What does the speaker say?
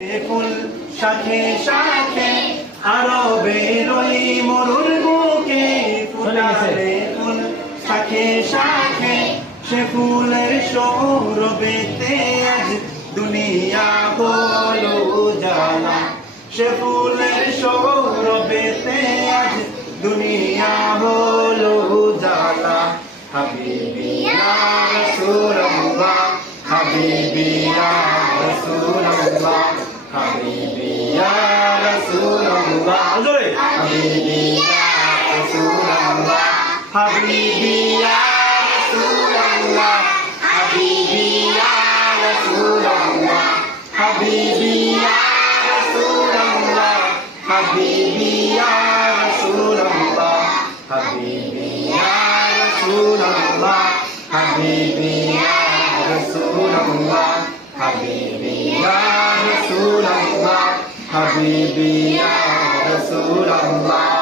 ফুল শাখে শাখে আরবের ওই মরুর বুকে ফুটালে ফুল শাখে শাখে সে ফুলের সৌরভেতে আজ দুনিয়া হলো জানা সে ফুলের সৌরভেতে আজ দুনিয়া হলো জানা হাবিবি ইয়া রাসূলুল্লাহ হাবিবি ইয়া রাসূলুল্লাহ হাবিবি ইয়া রাসূলুল্লাহ হাবিবি ইয়া রাসূলুল্লাহ হাবিবি ইয়া রাসূলুল্লাহ হাবিবি ইয়া রাসূলুল্লাহ হাবিবি ইয়া রাসূলুল্লাহ হাবিবি ইয়া রাসূলুল্লাহ হাবিবি ইয়া রাসূলুল্লাহ হাবিবি ইয়া রাসূলুল্লাহ হাবিবি ইয়া রাসূলুল্লাহ হাবিবি ইয়া রাসূলুল্লাহ